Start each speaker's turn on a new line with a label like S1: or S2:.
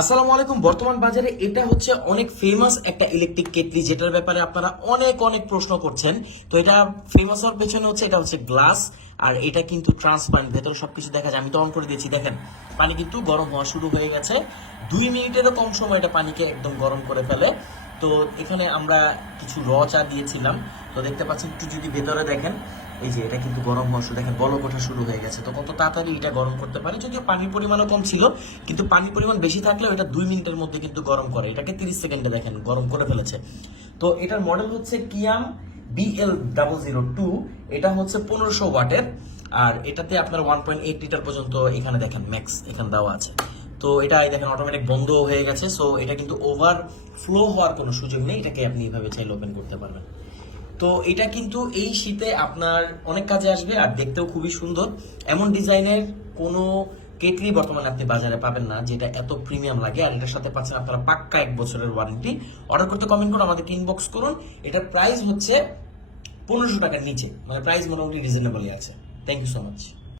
S1: আসসালামু আলাইকুম। বর্তমান বাজারে এটা হচ্ছে অনেক ফেমাস একটা ইলেকট্রিক কেটলি, যেটার ব্যাপারে আপনারা অনেক অনেক প্রশ্ন করছেন। তো এটা ফেমাস হওয়ার পেছনে হচ্ছে, এটা হচ্ছে গ্লাস আর এটা কিন্তু ট্রান্সপারেন্ট ভেতরে সবকিছু দেখা যায়। আমি তো অন করে দিয়েছি, দেখেন। পানি কিন্তু গরম হওয়া শুরু হয়ে গেছে। দুই মিনিটেরও কম সময় এটা পানিকে একদম গরম করে ফেলে। তো এখানে আমরা কিছু র চা দিয়েছিলাম। তো দেখতে পাচ্ছেন, একটু যদি ভেতরে দেখেন, এই যে এটা কিন্তু গরম শুরু, দেখেন, বলক ওঠা শুরু হয়ে গেছে। তো কত তাড়াতাড়ি এটা গরম করতে পারে? যদিও পানির পরিমাণও কম ছিল, কিন্তু পানির পরিমাণ বেশি থাকলেও এটা দুই মিনিটের মধ্যে কিন্তু গরম করে। এটাকে তিরিশ সেকেন্ডে দেখেন, গরম করে ফেলেছে। তো এটার মডেল হচ্ছে কিয়াম বিএল ডাবল জিরো টু এটা হচ্ছে পনেরোশো ওয়াটের, আর এটাতে আপনার ওয়ান পয়েন্ট এইট লিটার পর্যন্ত এখানে দেখেন ম্যাক্স এখানে দেওয়া আছে। তো এটা দেখেন অটোমেটিক বন্ধ হয়ে গেছে সো এটা কিন্তু ওভার ফ্লো হওয়ার কোনো সুযোগ নেই, এটাকে আপনি এইভাবে চাইলে ওপেন করতে পারবেন। তো এটা কিন্তু এই শীতে আপনার অনেক কাজে আসবে আর দেখতেও খুবই সুন্দর। এমন ডিজাইনের কোনো কেটলি বর্তমানে আপনি বাজারে পাবেন না, যেটা এত প্রিমিয়াম লাগে। আর এটার সাথে পাচ্ছেন আপনারা পাক্কা এক বছরের ওয়ারেন্টি অর্ডার করতে কমেন্ট করুন, আমাদেরকে ইনবক্স করুন। এটার প্রাইস হচ্ছে পনেরোশো টাকার নিচে। মানে প্রাইস মোটামুটি রিজনেবলই আছে। Thank you so much